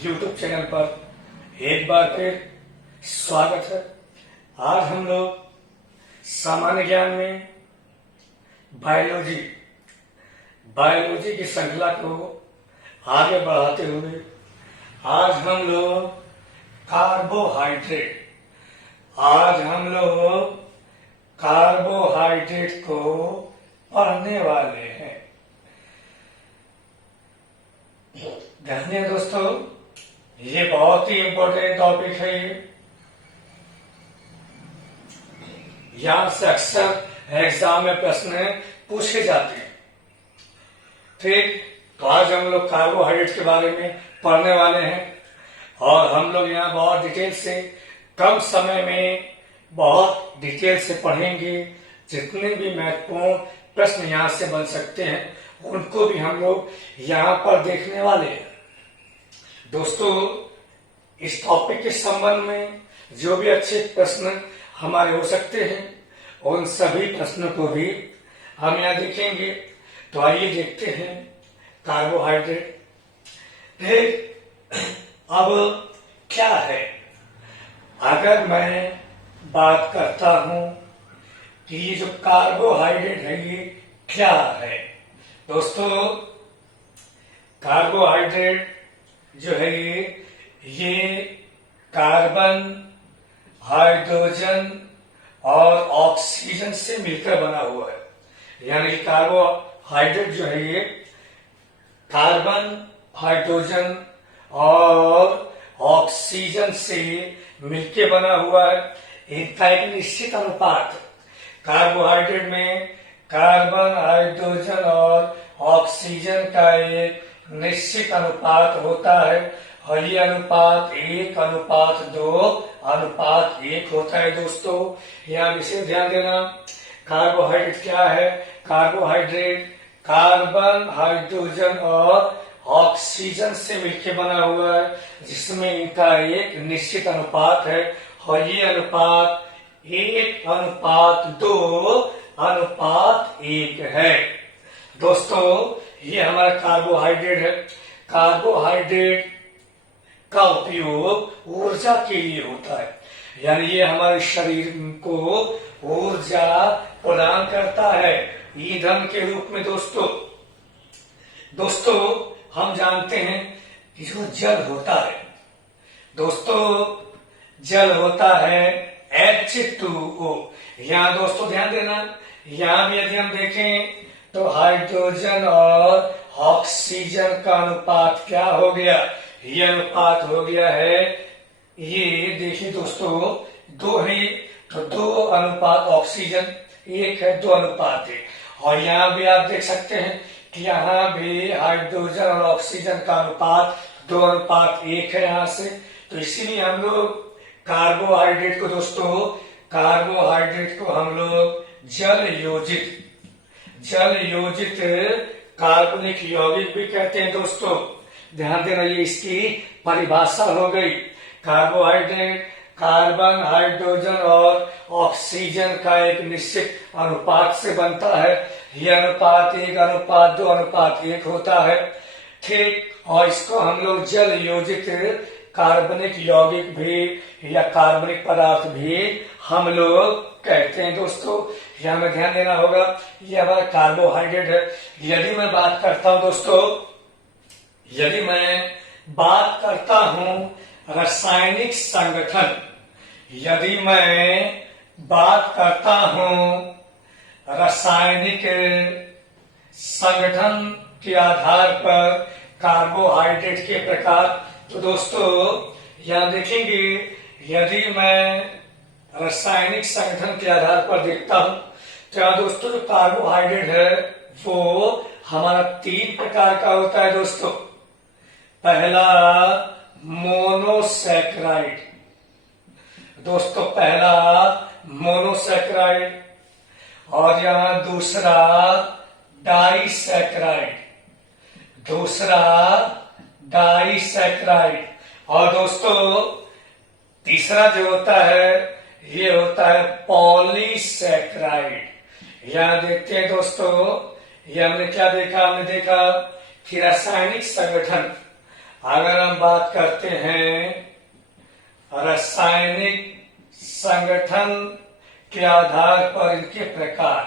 YouTube channel पर एक बार फिर स्वागत है। आज हम लोग सामान्य ज्ञान में बायोलॉजी की श्रृंखला को आगे बढ़ाते हुए आज हम लोग कार्बोहाइड्रेट को पढ़ने वाले हैं। ध्यान दें दोस्तों, ये बहुत ही इंपॉर्टेंट टॉपिक है। यहां से अक्सर एग्जाम में प्रश्न पूछे जाते हैं। ठीक, तो आज हम लोग कार्बोहाइड्रेट के बारे में पढ़ने वाले हैं और हम लोग यहाँ बहुत डिटेल से कम समय में बहुत डिटेल से पढ़ेंगे। जितने भी महत्वपूर्ण प्रश्न यहाँ से बन सकते हैं उनको भी हम लोग यहाँ पर देखने वाले हैं। दोस्तों, इस टॉपिक के संबंध में जो भी अच्छे प्रश्न हमारे हो सकते हैं उन सभी प्रश्नों को भी हम यहाँ देखेंगे। तो आइए देखते हैं कार्बोहाइड्रेट। अब क्या है, अगर मैं बात करता हूं कि ये जो कार्बोहाइड्रेट है ये क्या है। दोस्तों, कार्बोहाइड्रेट जो है ये कार्बन, हाइड्रोजन और ऑक्सीजन से मिलकर बना हुआ है। यानी कार्बोहाइड्रेट जो है ये कार्बन, हाइड्रोजन और ऑक्सीजन से मिलकर बना हुआ है। इनका एक निश्चित अनुपात कार्बोहाइड्रेट में कार्बन, हाइड्रोजन और ऑक्सीजन का एक निश्चित अनुपात होता है और ये अनुपात 1:2:1 होता है। दोस्तों, यहाँ विशेष ध्यान देना। कार्बोहाइड्रेट क्या है? कार्बोहाइड्रेट कार्बन, हाइड्रोजन और ऑक्सीजन से मिलकर बना हुआ है, जिसमें इनका एक निश्चित अनुपात है और ये अनुपात 1:2:1 है। दोस्तों, ये हमारा कार्बोहाइड्रेट है। कार्बोहाइड्रेट का उपयोग ऊर्जा के लिए होता है, यानी ये हमारे शरीर को ऊर्जा प्रदान करता है ईंधन के रूप में। दोस्तों, हम जानते हैं कि जो जल होता है, जल होता है H2O। यहाँ दोस्तों ध्यान देना, यहाँ भी यदि हम देखें तो हाइड्रोजन और ऑक्सीजन का अनुपात क्या हो गया? ये अनुपात हो गया है, ये देखिए दोस्तों, 2 है तो 2:1 ऑक्सीजन, 1 है 2:1। और यहाँ भी आप देख सकते हैं कि यहाँ भी हाइड्रोजन और ऑक्सीजन का अनुपात 2:1 है यहाँ से। तो इसीलिए हम लोग कार्बोहाइड्रेट को हम लोग जल योजित कार्बनिक यौगिक भी कहते हैं। दोस्तों, ध्यान देना, ये इसकी परिभाषा हो गई। कार्बोहाइड्रेट कार्बन, हाइड्रोजन और ऑक्सीजन का एक निश्चित अनुपात से बनता है। यह अनुपात 1:2:1 होता है। ठीक, और इसको हम लोग जल योजित कार्बनिक यौगिक भी या कार्बनिक पदार्थ भी हम लोग कहते हैं। दोस्तों, यह हमें ध्यान देना होगा, ये हमारा कार्बोहाइड्रेट है। यदि मैं बात करता हूं दोस्तों, यदि मैं बात करता हूं रासायनिक संगठन, यदि मैं बात करता हूं रासायनिक संगठन के आधार पर कार्बोहाइड्रेट के प्रकार, तो दोस्तों यहां देखेंगे, यदि मैं रासायनिक संगठन के आधार पर देखता हूं तो यहाँ दोस्तों जो कार्बोहाइड्रेट है वो हमारा 3 प्रकार का होता है। दोस्तों, पहला मोनोसैकराइड, और यहाँ दूसरा डाइसैकराइड, और दोस्तों तीसरा जो होता है ये होता है पॉलीसैकराइड। यहाँ देखते हैं दोस्तों, ये हमने क्या देखा? हमने देखा कि रासायनिक संगठन अगर हम बात करते हैं रासायनिक संगठन के आधार पर इनके प्रकार,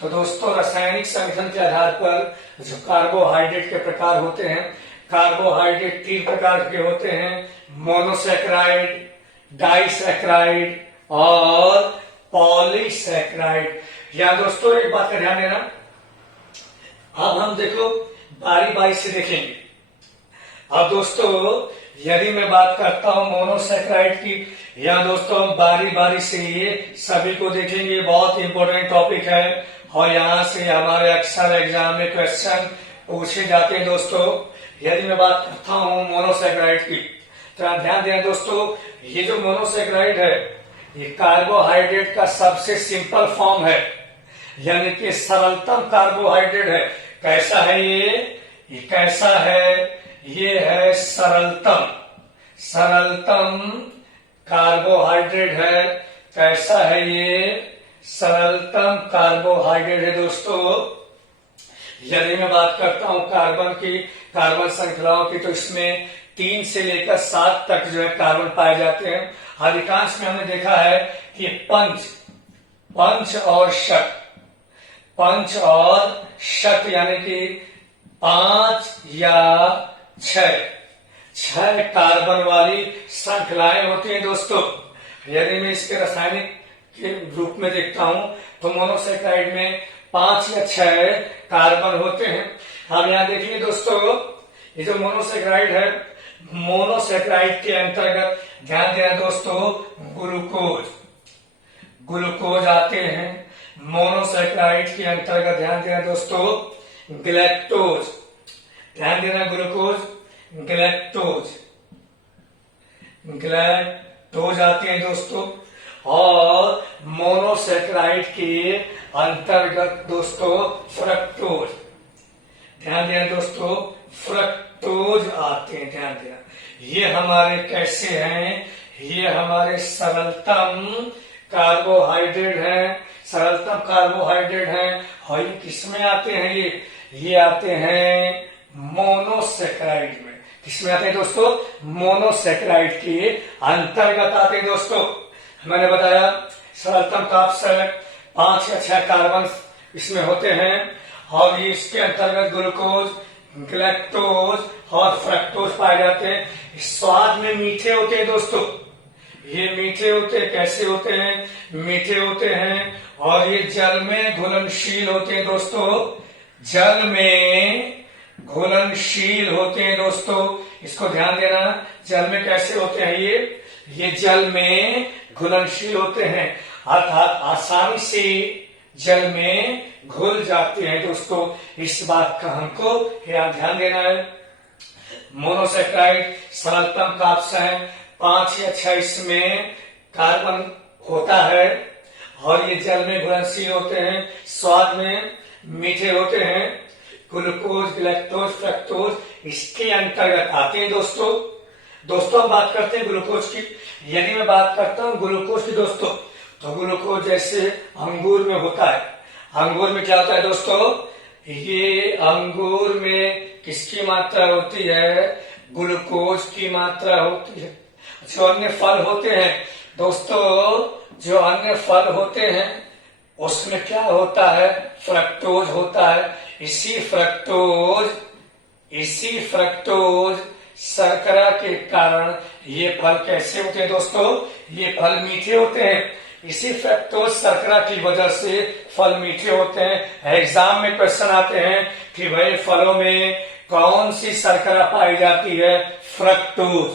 तो दोस्तों रासायनिक संगठन के आधार पर जो कार्बोहाइड्रेट के प्रकार होते हैं, कार्बोहाइड्रेट 3 प्रकार के होते हैं, मोनोसैकेराइड, डाइसैकेराइड और पॉलीसैकेराइड। या दोस्तों एक बात का ध्यान देना, अब हम देखो बारी बारी से देखेंगे। अब दोस्तों यदि मैं बात करता हूं मोनोसैकेराइड की, या दोस्तों हम बारी बारी से ये सभी को देखेंगे, बहुत इंपॉर्टेंट टॉपिक है और यहाँ से हमारे अक्सर एग्जाम में क्वेश्चन पूछे जाते हैं दोस्तों। यदि मैं बात करता हूं मोनोसैकेराइड की, तो आप ध्यान दें दोस्तों, ये जो मोनोसैकेराइड है ये कार्बोहाइड्रेट का सबसे सिंपल फॉर्म है, यानी कि सरलतम कार्बोहाइड्रेट है। कैसा है ये कैसा है? ये है सरलतम कार्बोहाइड्रेट है। कैसा है ये? सरलतम कार्बोहाइड्रेट है दोस्तों। यदि मैं बात करता हूं कार्बन श्रृंखलाओं की, तो इसमें 3 से लेकर 7 तक जो है कार्बन पाए जाते हैं। अधिकांश में हमने देखा है कि पंच और शत यानी कि 5 या 6 कार्बन वाली श्रृंखलाएं होती हैं दोस्तों। यदि मैं इसके रासायनिक के रूप में देखता हूं तो मोनोसैकेराइड में 5 या 6 कार्बन होते हैं। हम यहाँ देखिए दोस्तों, ये जो मोनोसैकेराइड है, मोनोसैकेराइड के अंतर्गत ध्यान देना दोस्तों, ग्लूकोज आते हैं। मोनोसैकेराइड के अंतर्गत ध्यान देना दोस्तों, गैलेक्टोज, ध्यान देना, गैलेक्टोज आते हैं दोस्तों। और मोनोसैकेराइड के अंतर्गत दोस्तों फ्रक्टोज, ध्यान देना दोस्तों, फ्रक्टोज आते हैं। ध्यान देना, ये हमारे कैसे हैं? ये हमारे सरलतम कार्बोहाइड्रेट हैं। और ये किसमें आते हैं? ये आते हैं मोनोसैकेराइड में। किसमें आते हैं दोस्तों? मोनोसैकेराइड के अंतर्गत आते हैं दोस्तों। मैंने बताया सरलतम ताप से 5 या 6 कार्बन इसमें होते हैं और ये इसके अंतर्गत ग्लूकोज, गैलेक्टोज और फ्रक्टोज पाए जाते हैं। स्वाद में मीठे होते हैं दोस्तों, ये मीठे होते हैं। कैसे होते हैं? मीठे होते हैं। और ये जल में घुलनशील होते हैं दोस्तों, जल में घुलनशील होते हैं दोस्तों। इसको ध्यान देना, जल में कैसे होते हैं? ये जल में घुलनशील होते हैं, अर्थात आसानी से जल में घुल जाते हैं दोस्तों। इस बात का हमको ध्यान देना है। मोनोसैकेराइड सरलतम ताप है, 5 या 6 इसमें कार्बन होता है और ये जल में घुलनशील होते हैं, स्वाद में मीठे होते हैं। ग्लूकोज, गैलेक्टोज, फ्रक्टोज इसके अंतर्गत आते हैं दोस्तों हम बात करते हैं ग्लूकोज की। यदि मैं बात करता हूं ग्लूकोज की दोस्तों, तो ग्लूकोज जैसे अंगूर में होता है। अंगूर में क्या होता है दोस्तों? ये अंगूर में किसकी मात्रा होती है? ग्लूकोज की मात्रा होती है। जो अन्य फल होते हैं दोस्तों, जो अन्य फल होते हैं उसमें क्या होता है? फ्रक्टोज होता है। इसी फ्रक्टोज शर्करा के कारण ये फल कैसे होते हैं दोस्तों? ये फल मीठे होते हैं। इसी फ्रक्टोज शर्करा की वजह से फल मीठे होते हैं। एग्जाम में क्वेश्चन आते हैं कि भाई फलों में कौन सी शर्करा पाई जाती है? फ्रक्टोज।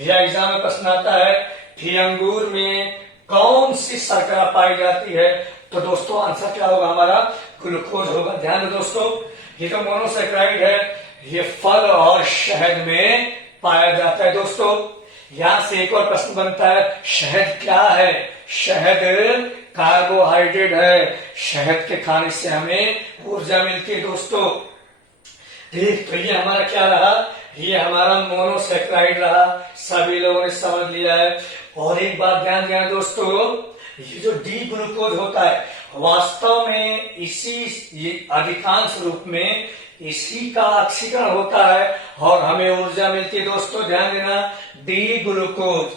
यह एग्जाम में प्रश्न आता है कि अंगूर में कौन सी शर्करा पाई जाती है? तो दोस्तों आंसर क्या होगा हमारा? ग्लूकोज होगा। ध्यान दो दोस्तों, ये जो मोनोसैकेराइड है ये फल और शहद में पाया जाता है दोस्तों। यहां से एक और प्रश्न बनता है, शहद क्या है? शहद कार्बोहाइड्रेट है। शहद के खाने से हमें ऊर्जा मिलती है दोस्तों। ठीक, तो ये हमारा क्या रहा? ये हमारा मोनोसैकेराइड रहा। सभी लोगों ने समझ लिया है। और एक बात ध्यान देना दोस्तों, ये जो डी ग्लूकोज होता है वास्तव में ये अधिकांश रूप में इसी का ऑक्सीकरण होता है और हमें ऊर्जा मिलती है। दोस्तों ध्यान देना, डी ग्लूकोज,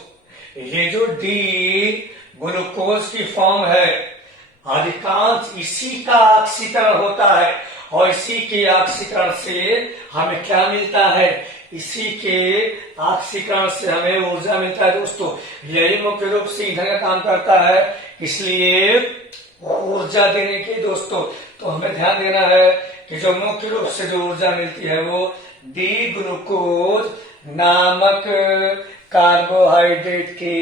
ये जो डी ग्लूकोज की फॉर्म है अधिकांश इसी का ऑक्सीकरण होता है और इसी के ऑक्सीकरण से हमें क्या मिलता है, इसी के ऑक्सीकरण से हमें ऊर्जा मिलता है। दोस्तों यही मुख्य रूप से ईंधन का काम करता है, इसलिए ऊर्जा देने के दोस्तों तो हमें ध्यान देना है कि जो मुख्य रूप से जो ऊर्जा मिलती है वो डी ग्लूकोज नामक कार्बोहाइड्रेट के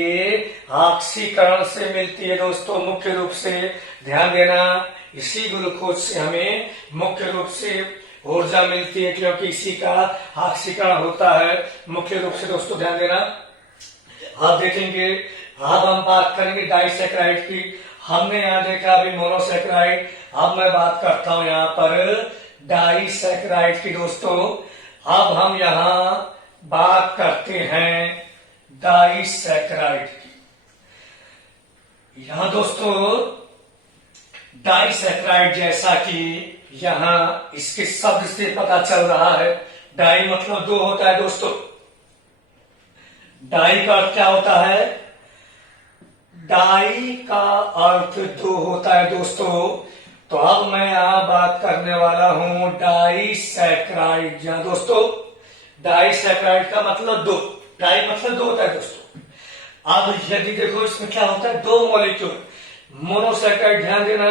ऑक्सीकरण से मिलती है। दोस्तों मुख्य रूप से ध्यान देना, इसी ग्लूकोज से हमें मुख्य रूप से ऊर्जा मिलती है क्योंकि इसी का ऑक्सीकरण होता है मुख्य रूप से। दोस्तों ध्यान देना, आप देखेंगे अब हम बात करेंगे डाइसैकेराइड की। हमने यहाँ देखा अभी मोनोसैकेराइड, अब मैं बात करता हूं यहाँ पर डाइसैकेराइड की। दोस्तों अब हम यहाँ बात करते हैं डाइसैकेराइड की। यहाँ दोस्तों डाइसैकेराइड जैसा कि यहाँ इसके शब्द से पता चल रहा है, डाई मतलब दो होता है। दोस्तों डाई का अर्थ क्या होता है, डाई का अर्थ दो होता है। दोस्तों तो अब मैं यहां बात करने वाला हूं डाइसैकेराइड। जहां दोस्तों डाइसैकेराइड का मतलब दो, डाई मतलब दो होता है। दोस्तों अब यदि देखो इसमें क्या होता है, दो मॉलिक्यूल। मोनोसैकेराइड ध्यान देना,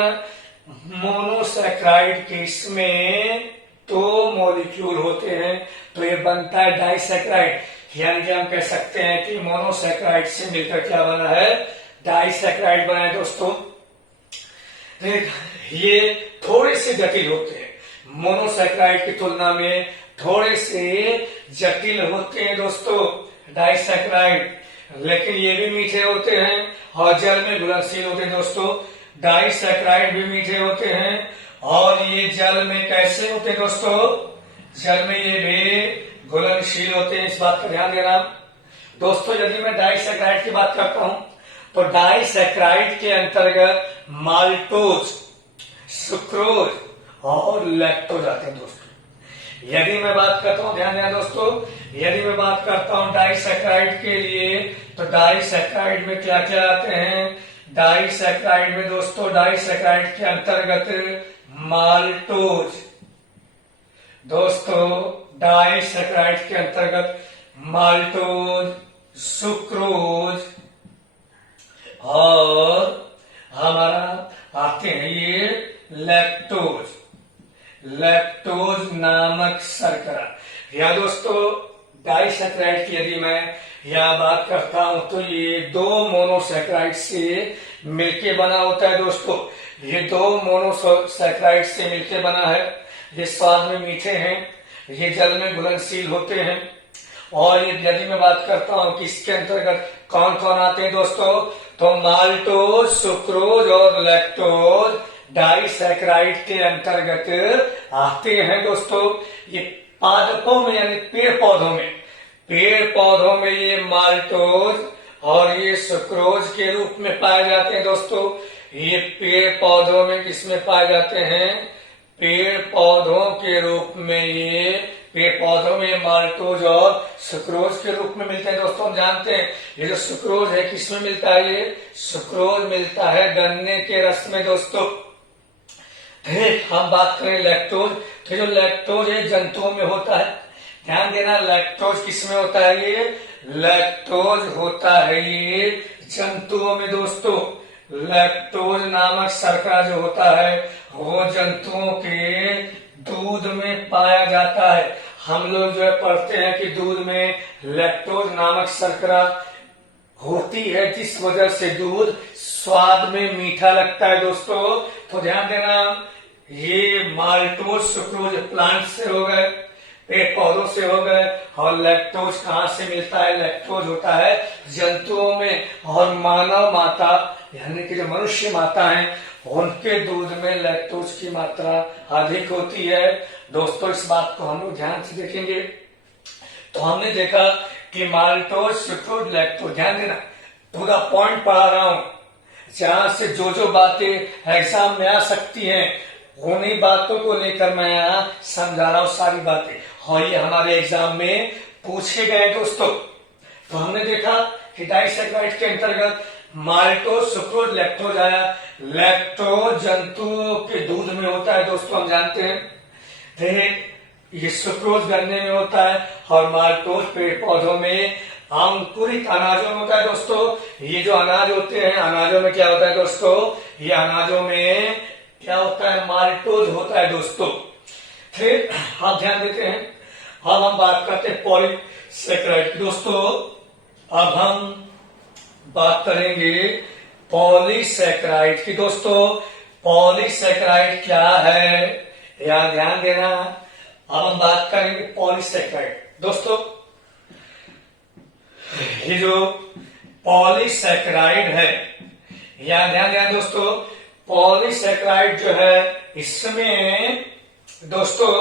मोनोसैकेराइड के इसमें दो मॉलिक्यूल होते हैं तो ये बनता है डाइसैकेराइड। यानी कि हम कह सकते हैं कि मोनोसैकेराइड से मिलकर क्या बना है, डाइसैकेराइड बना है। दोस्तों ये थोड़े से जटिल होते हैं, मोनोसैकेराइड की तुलना में थोड़े से जटिल होते हैं दोस्तों डाइसैकेराइड, लेकिन ये भी मीठे होते हैं और जल में घुलनशील होते हैं। दोस्तों डाइसैकेराइड भी मीठे होते हैं और ये जल में कैसे होते हैं दोस्तों, जल में ये भी घुलनशील होते हैं, इस बात का ध्यान देना। दोस्तों यदि मैं डाइसैकेराइड की बात करता हूं तो डाइसैकेराइड के अंतर्गत माल्टोज, सुक्रोज और लैक्टोज आते हैं। दोस्तों यदि मैं बात करता हूं, ध्यान देना दोस्तों, यदि मैं बात करता हूं डाइसैकेराइड के लिए तो डाइसैकेराइड में क्या क्या आते हैं, डाइसैकेराइड में दोस्तों डाइसैकेराइड के अंतर्गत माल्टोज, दोस्तों डाइसैकेराइड के अंतर्गत माल्टोज, सुक्रोज और हमारा आते हैं ये लैक्टोज, लैक्टोज नामक शर्करा। या दोस्तों डाइसैकेराइड की यदि मैं यहाँ बात करता हूं तो ये दो मोनोसैकेराइड से मिलके बना होता है। दोस्तों ये दो मोनोसैकेराइड से मिलके बना है, ये स्वाद में मीठे हैं, ये जल में घुलनशील होते हैं। और यदि मैं बात करता हूं कि इसके अंतर्गत कौन कौन आते हैं दोस्तों, तो माल्टोज, सुक्रोज और लैक्टोज डाइसैकेराइड के अंतर्गत आते हैं। दोस्तों ये पादपों में यानी पेड़ पौधों में ये माल्टोज और ये सुक्रोज के रूप में पाए जाते हैं। दोस्तों ये पेड़ पौधों में किसमें पाए जाते हैं, पेड़ पौधों के रूप में, ये पेड़ पौधों में माल्टोज और सुक्रोज के रूप में मिलते हैं। दोस्तों हम जानते हैं ये जो सुक्रोज है किसमें मिलता है, ये सुक्रोज मिलता है गन्ने के रस में। दोस्तों हम बात करें लैक्टोज, तो जो लैक्टोज है जंतुओं में होता है। ध्यान देना लैक्टोज किसमें होता है, ये लैक्टोज होता है ये जंतुओं में। दोस्तों लैक्टोज नामक शर्करा जो होता है वो जंतुओं के दूध में पाया जाता है। हम लोग जो है पढ़ते हैं कि दूध में लैक्टोज नामक शर्करा होती है जिस वजह से दूध स्वाद में मीठा लगता है। दोस्तों तो ध्यान देना ये माल्टोज, सुक्रोज प्लांट से हो गए, पेड़ पौधों से हो गए, और लैक्टोज कहाँ से मिलता है, लैक्टोज होता है जंतुओं में। और मानव माता यानी कि जो मनुष्य माता है उनके दूध में लैक्टोज की मात्रा अधिक होती है। दोस्तों इस बात को हम लोग ध्यान से देखेंगे तो हमने देखा कि माल्टोज, सुक्रोज, लैक्टोज, ध्यान देना पूरा पॉइंट पढ़ा रहा हूं, जहाँ से जो बातें एग्जाम में आ सकती हैं उन्हीं बातों को लेकर मैं यहाँ समझा रहा हूँ सारी बातें, और ये हमारे एग्जाम में पूछे गए दोस्तों। तो हमने देखा कि डाइसैकेराइड के अंतर्गत माल्टोज, सुक्रोज, लैक्टोज आया। लैक्टोज जंतुओं के दूध में होता है दोस्तों, हम जानते हैं। ये सुक्रोज गन्ने में होता है और माल्टोज पेड़ पौधों में अंकुरित अनाजों में होता है दोस्तों। ये जो अनाज होते हैं, अनाजों में क्या होता है दोस्तों, ये अनाजों में क्या होता है, माल्टोज होता है दोस्तों। फिर आप ध्यान देते हैं, अब हम बात करते हैं पॉलीसेकेराइड की दोस्तों। अब हम बात करेंगे पॉलीसेकेराइड की दोस्तों। पॉलीसेकेराइड क्या है, यहां ध्यान देना। अब हम बात करेंगे पॉलीसेकेराइड दोस्तों। ये जो पॉलीसेकेराइड है, यहां ध्यान देना दोस्तों। पॉलीसेकेराइड जो है इसमें दोस्तों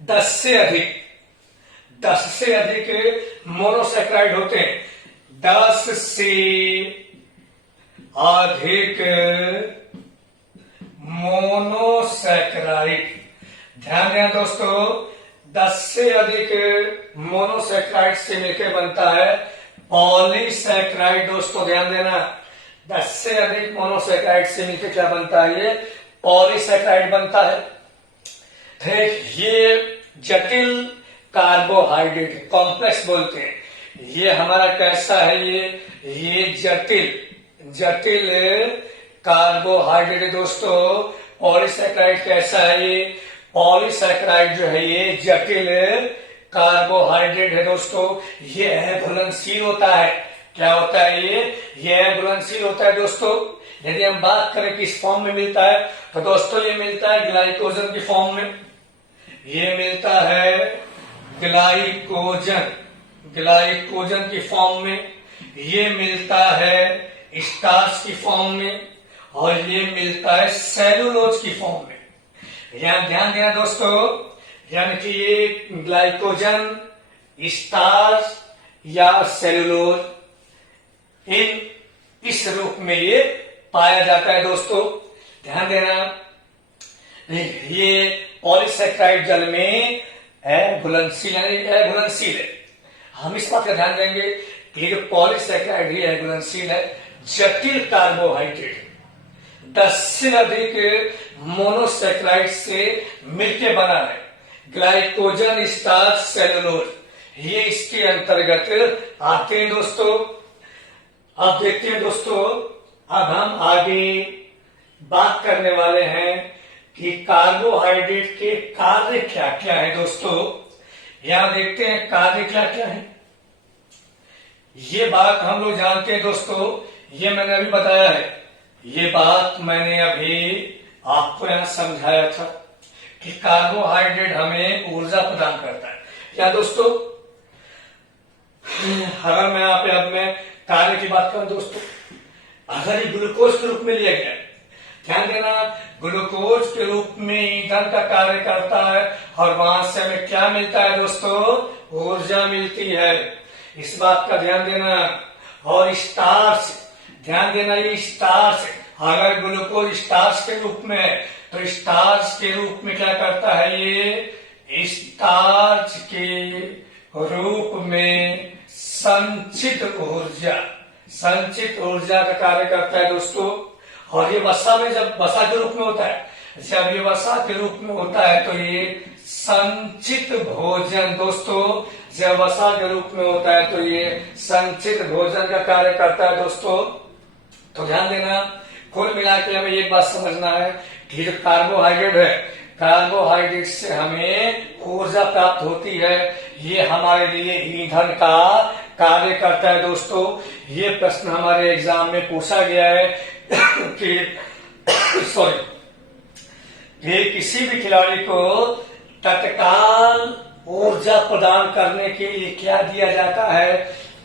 10 से अधिक मोनोसेकेराइड होते हैं। 10 से अधिक मोनोसेकेराइड, ध्यान देना दोस्तों। 10 से अधिक मोनोसेकेराइड से मिलकर बनता है पॉलीसेकेराइड दोस्तों, ध्यान देना। 10 से अधिक मोनोसेकेराइड से मिलकर क्या बनता है, ये पॉलीसेकेराइड बनता है। ये जटिल कार्बोहाइड्रेट कॉम्प्लेक्स बोलते हैं। ये हमारा कैसा है, ये जटिल कार्बोहाइड्रेट दोस्तों। पॉलीसेकेराइड कैसा है, ये पॉलीसेकेराइड जो है ये जटिल कार्बोहाइड्रेट है दोस्तों। ये घुलनशील होता है। क्या होता है, ये घुलनशील होता है दोस्तों। यदि हम बात करें किस फॉर्म में मिलता है, तो दोस्तों ये मिलता है ग्लाइकोजन की फॉर्म में। ये मिलता है ग्लाइकोजन की फॉर्म में। ये मिलता है स्टार्च की फॉर्म में, और ये मिलता है सेलुलोज की फॉर्म में। यहां ध्यान देना दोस्तों, यानी कि ये ग्लाइकोजन, स्टार्च या सेलुलोज, इस रूप में ये पाया जाता है दोस्तों, ध्यान देना। ये पॉलीसेकेराइड जल में घुलनशील है। हम इस बात का ध्यान देंगे कि जो पॉलीसेकेराइड ही घुलनशील है। जटिल कार्बोहाइड्रेट 10 से अधिक मोनोसेकेराइड से मिलके बना है। ग्लाइकोजन, स्टार्च, सेलुलोज, ये इसके अंतर्गत आते हैं दोस्तों। अब देखते हैं दोस्तों, अब हम आगे बात करने वाले हैं कि कार्बोहाइड्रेट के कार्य क्या क्या है दोस्तों। यहां देखते हैं कार्य क्या क्या है। ये बात हम लोग जानते हैं दोस्तों, ये मैंने अभी बताया है। ये बात मैंने अभी आपको यहां समझाया था कि कार्बोहाइड्रेट हमें ऊर्जा प्रदान करता है। क्या दोस्तों, अगर मैं यहाँ पे अब मैं कार्य की बात करूं दोस्तों, अगर ये ग्लूकोज के रूप में लिया गया, ध्यान देना, ग्लूकोज के रूप में ईंधन का कार्य करता है, और वहां से हमें क्या मिलता है दोस्तों, ऊर्जा मिलती है। इस बात का ध्यान देना। और स्टार्च, ध्यान देना, ये स्टार्च, अगर ग्लूकोज स्टार्च के रूप में है, तो स्टार्च के रूप में क्या करता है, ये स्टार्च के रूप में संचित ऊर्जा का कार्य करता है दोस्तों। और ये वसा में, जब वसा के रूप में होता है, जब ये वसा के रूप में होता है तो ये संचित भोजन दोस्तों, जब वसा के रूप में होता है तो ये संचित भोजन का कार्य करता है दोस्तों। तो ध्यान देना, कुल मिला के हमें एक बात समझना है कि जो कार्बोहाइड्रेट है, कार्बोहाइड्रेट से हमें ऊर्जा प्राप्त होती है। ये हमारे लिए ईंधन का कार्य करता है दोस्तों। ये प्रश्न हमारे एग्जाम में पूछा गया है कि किसी भी खिलाड़ी को तत्काल ऊर्जा प्रदान करने के लिए क्या दिया जाता है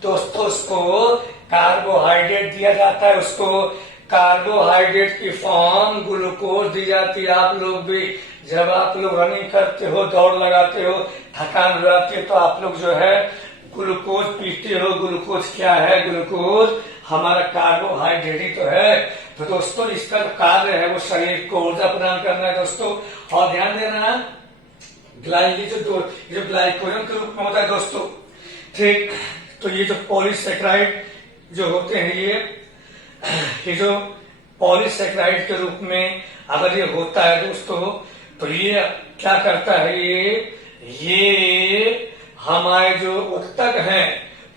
दोस्तों, उसको कार्बोहाइड्रेट दिया जाता है। उसको कार्बोहाइड्रेट की फॉर्म ग्लूकोज दी जाती है। आप लोग भी जब आप लोग रनिंग करते हो, दौड़ लगाते हो, थकान हो जाती है, तो आप लोग जो है ग्लूकोज पीते हो। ग्लूकोज क्या है, ग्लूकोज हमारा कार्बोहाइड्रेट ही तो है। तो दोस्तों इसका जो कार्य है वो शरीर को ऊर्जा प्रदान करना है दोस्तों। और ध्यान देना ये जो ग्लाइकोजन के रूप में होता है दोस्तों, ठीक। तो ये जो पॉलीसेक्राइड जो होते हैं ये जो पॉलीसेक्राइड के रूप में अगर ये होता है दोस्तों, तो ये क्या करता है, ये हमारे जो उत्तक हैं,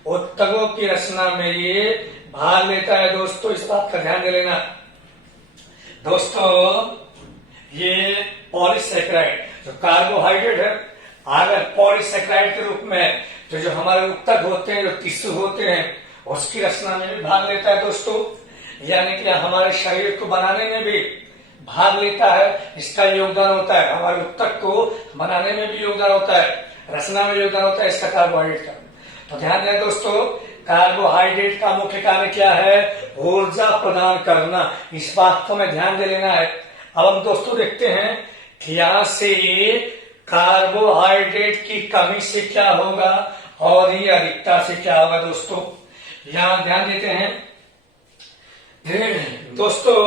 उत्तकों की रचना में ये भाग लेता है दोस्तों। इस बात का ध्यान दे लेना दोस्तों। ये पॉलीसेक्राइड जो कार्बोहाइड्रेट है, अगर पॉलीसेक्राइड के रूप में तो जो हमारे उत्तक होते हैं, जो टिश्यू होते हैं, उसकी रचना में भी भाग लेता है दोस्तों। यानी कि हमारे शरीर को बनाने में भी भाग लेता है, इसका योगदान होता है। हमारे उत्तक को बनाने में भी योगदान होता है, रचना में योगदान होता है इसका, कार्बोहाइड्रेट का। तो ध्यान दें दोस्तों, कार्बोहाइड्रेट का मुख्य कार्य क्या है, ऊर्जा प्रदान करना। इस बात को हमें ध्यान दे लेना है। अब हम दोस्तों देखते हैं कि यहां से कार्बोहाइड्रेट की कमी से क्या होगा और ये अधिकता से क्या होगा दोस्तों। यहां ध्यान देते हैं दोस्तों,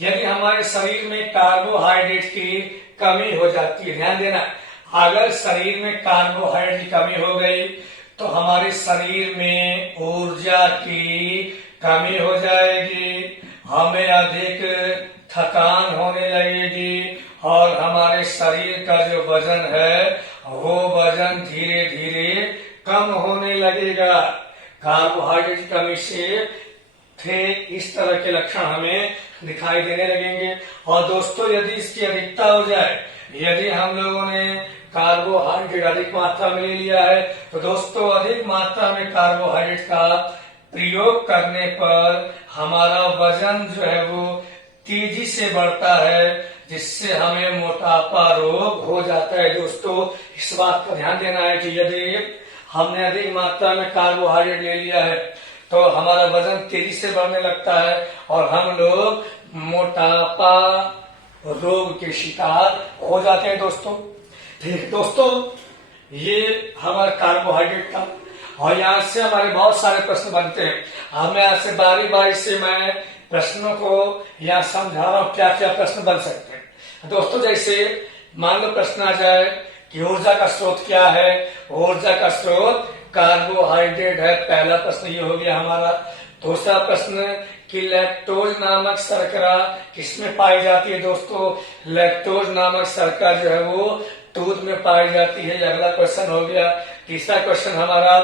यदि हमारे शरीर में कार्बोहाइड्रेट की कमी हो जाती है, ध्यान देना, अगर शरीर में कार्बोहाइड्रेट की कमी हो गई तो हमारे शरीर में ऊर्जा की कमी हो जाएगी, हमें अधिक थकान होने लगेगी और हमारे शरीर का जो वजन है वो वजन धीरे धीरे कम होने लगेगा। कार्बोहाइड्रेट की कमी से ठीक इस तरह के लक्षण हमें दिखाई देने लगेंगे। और दोस्तों यदि इसकी अधिकता हो जाए, यदि हम लोगों ने कार्बोहाइड्रेट अधिक मात्रा में ले लिया है, तो दोस्तों अधिक मात्रा में कार्बोहाइड्रेट का प्रयोग करने पर हमारा वजन जो है वो तेजी से बढ़ता है, जिससे हमें मोटापा रोग हो जाता है दोस्तों। इस बात का ध्यान देना है कि यदि हमने अधिक मात्रा में कार्बोहाइड्रेट ले लिया है तो हमारा वजन तेजी से बढ़ने लगता है और हम लोग मोटापा रोग के शिकार हो जाते हैं दोस्तों। ठीक दोस्तों, ये हमारा कार्बोहाइड्रेट का, और यहाँ से हमारे बहुत सारे प्रश्न बनते हैं। अब मैं यहाँ से बारी बारी से मैं प्रश्नों को यहाँ समझा रहा हूँ क्या क्या प्रश्न बन सकते हैं दोस्तों। जैसे मान लो प्रश्न आ जाए कि ऊर्जा का स्रोत क्या है, ऊर्जा का स्रोत कार्बोहाइड्रेट है, पहला प्रश्न ये हो गया हमारा। दूसरा प्रश्न कि लैक्टोज नामक शर्करा किसमें पाई जाती है दोस्तों, लैक्टोज नामक शर्करा जो है वो दूध में पाई जाती है, ये अगला क्वेश्चन हो गया। तीसरा क्वेश्चन हमारा,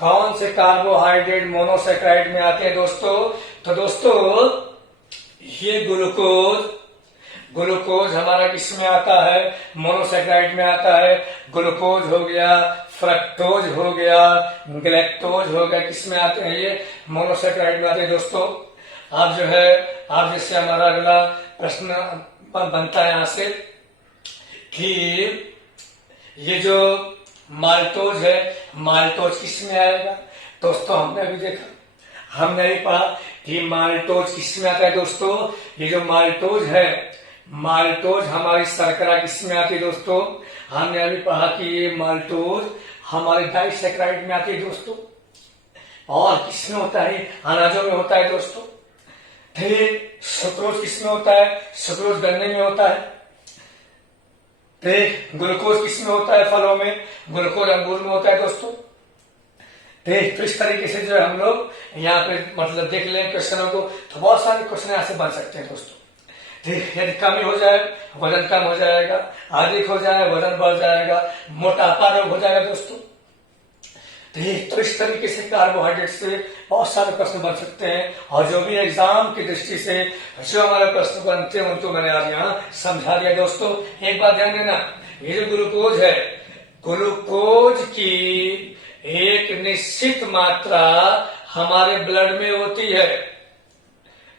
कौन से कार्बोहाइड्रेट मोनोसेक्राइड में आते हैं दोस्तों, तो दोस्तों ये ग्लूकोज हमारा किस में आता है, मोनोसेक्राइड में आता है। ग्लूकोज हो गया, फ्रक्टोज हो गया, गैलेक्टोज हो गया, किस में आते हैं, ये मोनोसेक्राइड में आते हैं दोस्तों। अब जो है, अब जैसे हमारा अगला प्रश्न बनता है यहां से कि ये जो माल्टोज है, माल्टोज किस में आएगा दोस्तों। हमने अभी देखा, हमने भी पढ़ा कि माल्टोज किस में आता है दोस्तों। ये जो माल्टोज है, माल्टोज हमारी शर्करा किस में आती है दोस्तों। हमने अभी पढ़ा कि ये माल्टोज हमारे डाइसेक्राइड में आती है दोस्तों। और किस में होता है, अनाजों में होता है दोस्तों। फिर सुक्रोज किस में होता है, सुक्रोज गन्ने में होता है। फिर ग्लूकोज किस में होता है, फलों में। ग्लूकोज अंगूर में होता है दोस्तों। तो इस तरीके से जो है हम लोग यहाँ पे मतलब देख लें क्वेश्चनों को, तो बहुत सारे क्वेश्चन यहाँ से बन सकते हैं दोस्तों। ठीक, यदि कमी हो जाए वजन कम हो जाएगा, अधिक हो जाए वजन बढ़ जाएगा, मोटापा रोग हो जाएगा दोस्तों। तो इस तरीके से कार्बोहाइड्रेट से बहुत सारे प्रश्न बन सकते हैं। और जो भी एग्जाम की दृष्टि से जो हमारे प्रश्न बनते हैं उनको मैंने आज यहाँ समझा दिया दोस्तों। एक बात ध्यान देना, ये जो ग्लूकोज है, ग्लूकोज की एक निश्चित मात्रा हमारे ब्लड में होती है।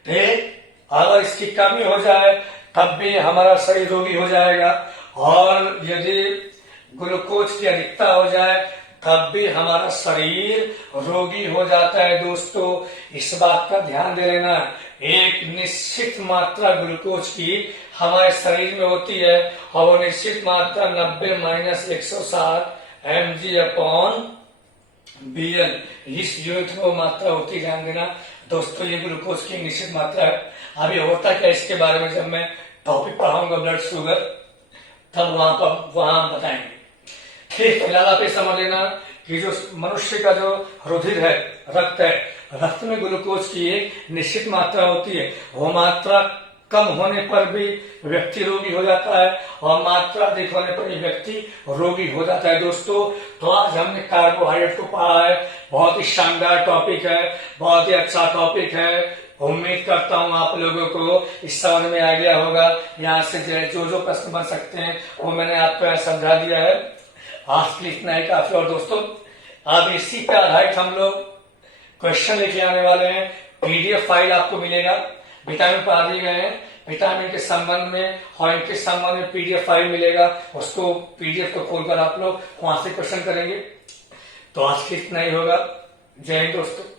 ठीक, अगर इसकी कमी हो जाए तब भी हमारा शरीर रोगी हो जाएगा, और यदि ग्लूकोज की अधिकता हो जाए तब भी हमारा शरीर रोगी हो जाता है दोस्तों। इस बात का ध्यान दे लेना, एक निश्चित मात्रा ग्लूकोज की हमारे शरीर में होती है और वो निश्चित मात्रा 90-160 mg/BL इस यूनिट में मात्रा होती है, ध्यान देना दोस्तों ये ग्लूकोज की निश्चित मात्रा है। अभी होता क्या इसके बारे में जब मैं टॉपिक पढ़ाऊंगा ब्लड शुगर, तब वहां बताएंगे। ठीक, फिलहाल आप ये समझ लेना कि जो मनुष्य का जो रुधिर है, रक्त है, रक्त में ग्लूकोज की एक निश्चित मात्रा होती है। वो मात्रा कम होने पर भी व्यक्ति रोगी हो जाता है और मात्रा अधिक होने पर भी व्यक्ति रोगी हो जाता है। दोस्तों, तो आज हमने कार्बोहाइड्रेट को पढ़ा है। बहुत ही शानदार टॉपिक है, बहुत ही अच्छा टॉपिक है। उम्मीद करता हूँ आप लोगों को इस समझ में आ गया होगा। यहाँ से जो प्रश्न बन सकते हैं वो मैंने आपको समझा दिया है। आज के लिए इतना ही काफी। और दोस्तों, अब इसी पे आधारित हम लोग क्वेश्चन लेके आने वाले हैं। पीडीएफ फाइल आपको मिलेगा, विटामिन पढ़ा दिए गए हैं, विटामिन के संबंध में और इनके संबंध में पीडीएफ फाइल मिलेगा। उसको पीडीएफ को खोलकर आप लोग वहां से क्वेश्चन करेंगे। तो आज के इतना ही होगा। जय हिंद दोस्तों।